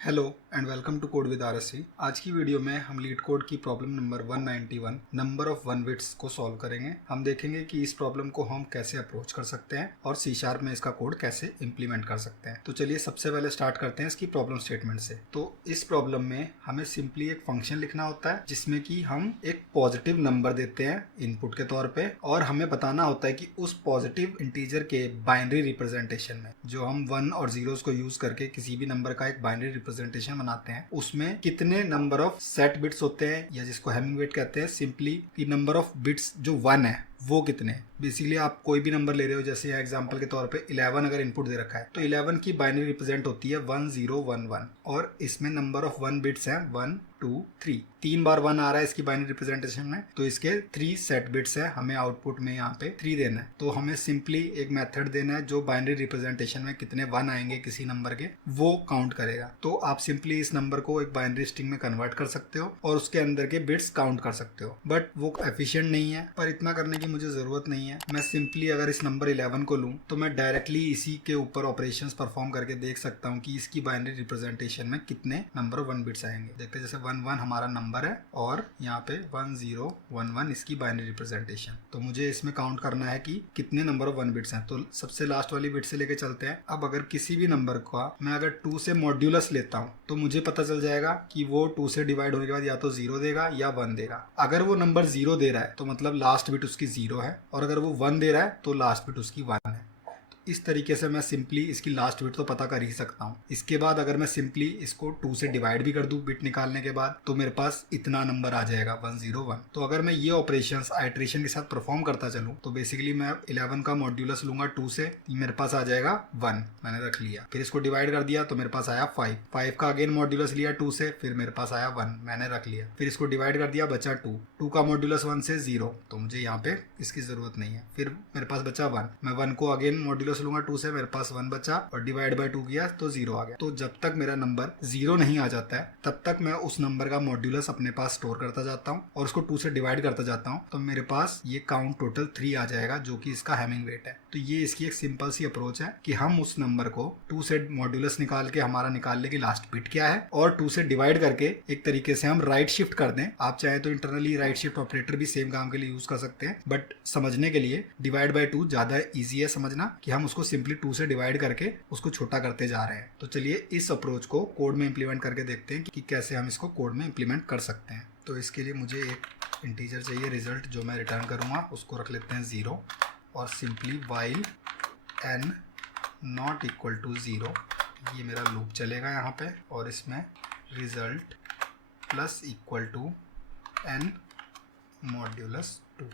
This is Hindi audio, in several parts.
Hello and welcome to code with RSC. आज की वीडियो में हम लीड कोड की problem number 191 number of one bits को सॉल्व करेंगे। हम देखेंगे कि इस प्रॉब्लम को हम कैसे अप्रोच कर सकते हैं और सी शार्प में इसका कोड कैसे इंप्लीमेंट कर सकते हैं। तो चलिए सबसे पहले स्टार्ट करते हैं इसकी प्रॉब्लम स्टेटमेंट से। तो इस प्रॉब्लम में हमें सिंपली एक फंक्शन लिखना होता है जिसमें कि हम एक पॉजिटिव नंबर देते हैं इनपुट के तौर पे, और हमें बताना होता है कि उस पॉजिटिव इंटीजर के बाइनरी रिप्रेजेंटेशन में, जो हम वन और जीरोस को यूज करके किसी भी नंबर का एक बाइनरी रिप्रेजेंटेशन बनाते हैं, उसमें कितने नंबर ऑफ सेट बिट्स होते हैं, या जिसको हैमिंग वेट कहते हैं सिंपली, कि नंबर ऑफ बिट्स जो वन है वो कितने। बेसिकली आप कोई भी नंबर ले रहे हो, जैसे यहाँ एग्जांपल के तौर पे 11 अगर इनपुट दे रखा है तो 11 की बाइनरी रिप्रेजेंट होती है 1011, और इसमें नंबर ऑफ वन बिट्स हैं 1 2 3। 3 बार 1 आ रहा है इसकी बाइनरी रिप्रेजेंटेशन में, तो इसके 3 सेट बिट्स है, हमें आउटपुट में यहाँ पे 3 देना है। तो हमें सिंपली एक मेथड देना है जो बाइनरी रिप्रेजेंटेशन में कितने 1 आएंगे किसी नंबर के वो काउंट करेगा। तो आप सिंपली इस नंबर को एक बाइनरी स्ट्रिंग में कन्वर्ट कर सकते हो और उसके अंदर के बिट्स काउंट कर सकते हो, बट वो एफिशिएंट नहीं है। पर इतना करने की मुझे जरूरत नहीं है। मैं सिंपली अगर इस नंबर 11 को लूँ तो मैं डायरेक्टली इसी के ऊपर ऑपरेशंस परफॉर्म करके देख सकता हूँ कि इसकी बाइनरी रिप्रेजेंटेशन में कितने नंबर ऑफ 1 बिट्स आएंगे। देखते हैं, जैसे 11 हमारा नंबर है और यहाँ पे 1011 इसकी बाइनरी रिप्रेजेंटेशन। तो मुझे इसमें काउंट करना है कि कितने नंबर ऑफ 1 बिट्स हैं। तो सबसे लास्ट वाली बिट से लेके चलते हैं। अब अगर किसी भी नंबर का मैं अगर 2 से मॉड्यूलस लेता हूँ तो मुझे पता चल जाएगा कि वो 2 से डिवाइड होने के बाद या तो 0 देगा या 1 देगा। अगर वो नंबर 0 दे रहा है तो मतलब लास्ट बिट उसकी 0 है, और अगर वो 1 दे रहा है तो लास्ट बिट उसकी 1 है। इस तरीके से मैं सिंपली इसकी लास्ट बिट तो पता कर ही सकता हूँ। इसके बाद अगर मैं सिंपली इसको 2 से डिवाइड भी कर दूँ बिट निकालने के बाद, तो मेरे पास इतना नंबर आ जाएगा 101। तो अगर मैं ये ऑपरेशंस आइट्रेशन के साथ परफॉर्म करता चलूँ तो बेसिकली मैं 11 का मॉड्यूलस लूंगा 2 से, मेरे पास आ जाएगा 1, मैंने रख लिया। फिर इसको डिवाइड कर दिया तो मेरे पास आया 5। 5 का अगेन मॉड्यूलस लिया 2 से, फिर मेरे पास आया 1, मैंने रख लिया। फिर इसको डिवाइड कर दिया, बचा 2। 2 का मॉड्यूलस 1 से 0, तो मुझे यहाँ पे इसकी जरूरत नहीं है। फिर मेरे पास बचा 1, मैं 1 को अगेन मॉड्यूलस लूंगा 2 से, मेरे पास 1 बचा और डिवाइड बाय 2 किया तो 0 आ गया। तो जब तक मेरा नंबर 0 नहीं आ जाता है तब तक मैं उस नंबर का मॉड्यूलस अपने पास स्टोर करता जाता हूँ और उसको 2 से डिवाइड करता जाता हूँ, तो मेरे पास ये काउंट टोटल 3 आ जाएगा जो कि इसका हैमिंग वेट है। तो ये इसकी एक सिंपल सी अप्रोच है कि हम उस नंबर को 2 से मॉड्यूलस निकाल के हमारा निकालने की लास्ट बिट क्या है, और 2 से डिवाइड करके एक तरीके से हम राइट शिफ्ट कर दें। आप चाहे तो इंटरनली राइट शिफ्ट ऑपरेटर भी सेम काम के लिए यूज कर सकते हैं, बट समझने के लिए डिवाइड बाय 2 ज्यादा ईजी है समझना, कि हम उसको सिंपली 2 से डिवाइड करके उसको छोटा करते जा रहे हैं। तो चलिए इस अप्रोच को कोड में इंप्लीमेंट करके देखते हैं कि कैसे हम इसको कोड में इंप्लीमेंट कर सकते हैं। तो इसके लिए मुझे एक इंटीजर चाहिए, रिजल्ट जो मैं रिटर्न करूंगा उसको रख लेते हैं 0, और simply while n not equal to 0 ये मेरा लूप चलेगा यहाँ पे, और इसमें result plus equal to n modulus 2।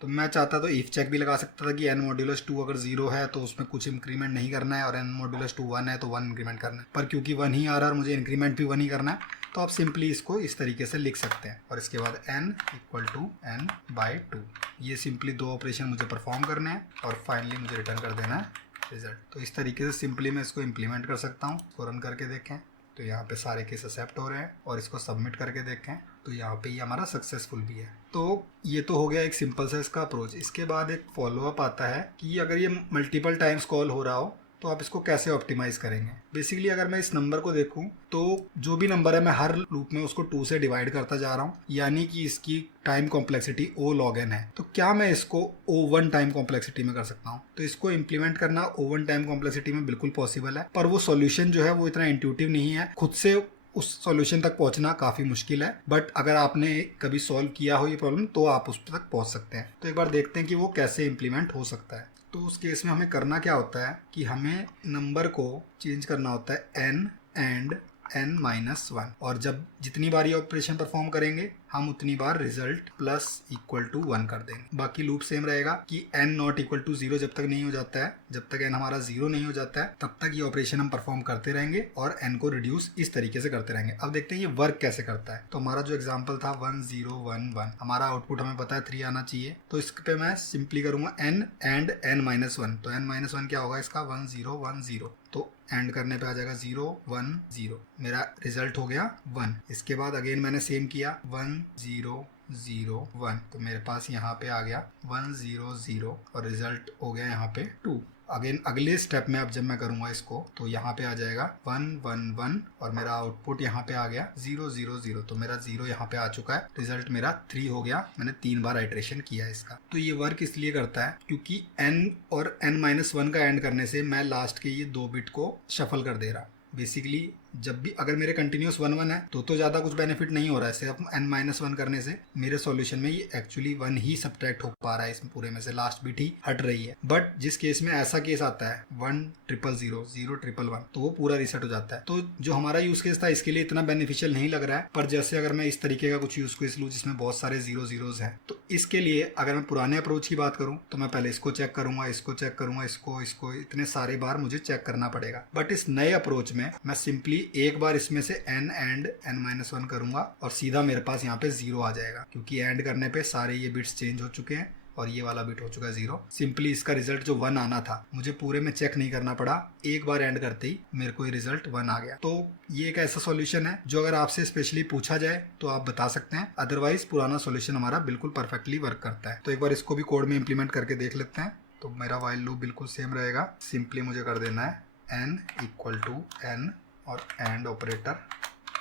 तो मैं चाहता तो इफ चेक भी लगा सकता था कि n मॉड्यूलस 2 अगर 0 है तो उसमें कुछ इंक्रीमेंट नहीं करना है, और n मॉड्यूलस 2 1 है तो 1 इंक्रीमेंट करना है। पर क्योंकि 1 ही आ रहा है और मुझे इंक्रीमेंट भी 1 ही करना है, तो आप सिंपली इसको इस तरीके से लिख सकते हैं। और इसके बाद n equal to n by 2, ये सिंपली 2 ऑपरेशन मुझे परफॉर्म करने हैं और फाइनली मुझे रिटर्न कर देना है रिजल्ट। तो इस तरीके से सिंपली मैं इसको इम्प्लीमेंट कर सकता हूँ। इसको रन करके देखें तो यहाँ पे सारे केस एक्सेप्ट हो रहे हैं, और इसको सबमिट करके देखें तो यहाँ पे ये हमारा सक्सेसफुल भी है। तो ये तो हो गया एक सिंपल सा इसका अप्रोच। इसके बाद एक फॉलोअप आता है कि अगर ये मल्टीपल टाइम्स कॉल हो रहा हो तो आप इसको कैसे ऑप्टिमाइज करेंगे। बेसिकली अगर मैं इस नंबर को देखूं तो जो भी नंबर है मैं हर लूप में उसको 2 से डिवाइड करता जा रहा हूं, यानी कि इसकी time complexity O log n है। तो क्या मैं इसको O1 टाइम कॉम्प्लेक्सिटी में कर सकता हूं? तो इसको इंप्लीमेंट करना O1 टाइम कॉम्प्लेक्सिटी में बिल्कुल पॉसिबल है, पर वो सॉल्यूशन जो है वो इतना इंट्यूटिव नहीं है। खुद से उस सॉल्यूशन तक पहुंचना काफी मुश्किल है, बट अगर आपने कभी सॉल्व किया हो ये प्रॉब्लम तो आप उस तक पहुंच सकते हैं। तो एक बार देखते हैं कि वो कैसे इंप्लीमेंट हो सकता है। तो उस केस में हमें करना क्या होता है कि हमें नंबर को चेंज करना होता है n एंड n-1, और जब जितनी बार ये ऑपरेशन परफॉर्म करेंगे हम उतनी बार रिजल्ट प्लस इक्वल टू 1 कर देंगे। बाकी लूप सेम रहेगा कि n नॉट इक्वल टू 0 जब तक नहीं हो जाता है, जब तक n हमारा 0 नहीं हो जाता है तब तक ये ऑपरेशन हम परफॉर्म करते रहेंगे और n को रिड्यूस इस तरीके से करते रहेंगे। अब देखते हैं ये वर्क कैसे करता है। तो हमारा जो एग्जाम्पल था 1011, हमारा आउटपुट हमें पता है 3 आना चाहिए। तो इस पे मैं सिंपली करूंगा n एंड n-1। तो n-1 क्या होगा इसका 1010, तो एंड करने पे आ जाएगा 0 1 0, मेरा रिजल्ट हो गया 1। इसके बाद अगेन मैंने सेम किया 1 0 0 1, तो मेरे पास यहाँ पे आ गया 1 0 0 और रिजल्ट हो गया यहाँ पे 2। अगेन अगले स्टेप में अब जब मैं करूंगा इसको तो यहाँ पे आ जाएगा 1 1 1 और मेरा आउटपुट यहाँ पे आ गया 0 0 0। तो मेरा 0 यहाँ पे आ चुका है, रिजल्ट मेरा 3 हो गया। मैंने 3 बार आइट्रेशन किया है इसका। तो ये वर्क इसलिए करता है क्योंकि n और n-1 का एंड करने से मैं लास्ट के ये 2 बिट को शफल कर दे रहा। बेसिकली जब भी अगर मेरे कंटिन्यूस 1 1 है तो ज़्यादा कुछ बेनिफिट नहीं हो रहा है। सिर्फ n-1 करने से मेरे सॉल्यूशन में ये एक्चुअली 1 ही सब्ट्रैक्ट हो पा रहा है, इसमें पूरे में से लास्ट बिट ही हट रही है। बट जिस केस में ऐसा केस आता है 1 0 0 0 1 1 तो वो पूरा रीसेट हो जाता है। तो जो हमारा यूज केस था इसके लिए इतना बेनिफिशियल नहीं लग रहा है। पर जैसे अगर मैं इस तरीके का कुछ यूज केस लूँ जिसमें बहुत सारे 0 0s हैं, तो इसके लिए अगर मैं पुराने अप्रोच की बात करूँ तो मैं पहले इसको चेक करूंगा, इसको चेक करूंगा, इसको इतने सारे बार मुझे चेक करना पड़ेगा। बट इस नए अप्रोच में मैं सिंपली एक बार इसमें से n एंड n-1 करूंगा और सीधा मेरे पास यहाँ पे 0 आ जाएगा, क्योंकि एंड करने पे सारे ये बिट्स चेंज हो चुके हैं और ये वाला बिट हो चुका है 0। सिंपली इसका रिजल्ट जो 1 आना था मुझे पूरे में चेक नहीं करना पड़ा, एक बार एंड करते ही मेरे को ये रिजल्ट 1 आ गया। तो ये एक ऐसा सॉल्यूशन है जो अगर आपसे स्पेशली पूछा जाए तो आप बता सकते हैं, अदरवाइज पुराना सॉल्यूशन हमारा बिल्कुल परफेक्टली वर्क करता है। तो एक बार इसको भी कोड में इंप्लीमेंट करके देख लेते हैं। तो मेरा व्हाइल लूप बिल्कुल सेम रहेगा। सिंपली मुझे कर देना है n = n और एंड ऑपरेटर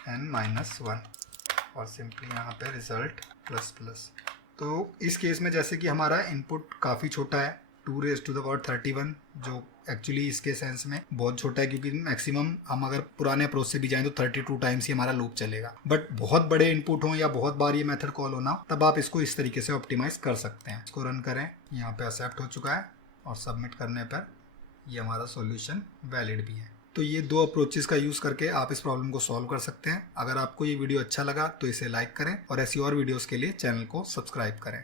n-1 और सिंपली यहाँ पे रिजल्ट ++। तो इस केस में जैसे कि हमारा इनपुट काफ़ी छोटा है 2⁻31, जो एक्चुअली इसके सेंस में बहुत छोटा है, क्योंकि मैक्सिमम हम अगर पुराने अप्रोच से भी जाएं तो 32 टाइम्स ही हमारा लूप चलेगा। बट बहुत बड़े इनपुट हो या बहुत बार ये मेथड कॉल होना, तब आप इसको इस तरीके से ऑप्टिमाइज कर सकते हैं। इसको रन करें, यहाँ पे एक्सेप्ट हो चुका है और सबमिट करने पर ये हमारा सॉल्यूशन वैलिड भी है। तो ये 2 अप्रोचेस का यूज़ करके आप इस प्रॉब्लम को सॉल्व कर सकते हैं। अगर आपको ये वीडियो अच्छा लगा तो इसे लाइक करें और ऐसी और वीडियोस के लिए चैनल को सब्सक्राइब करें।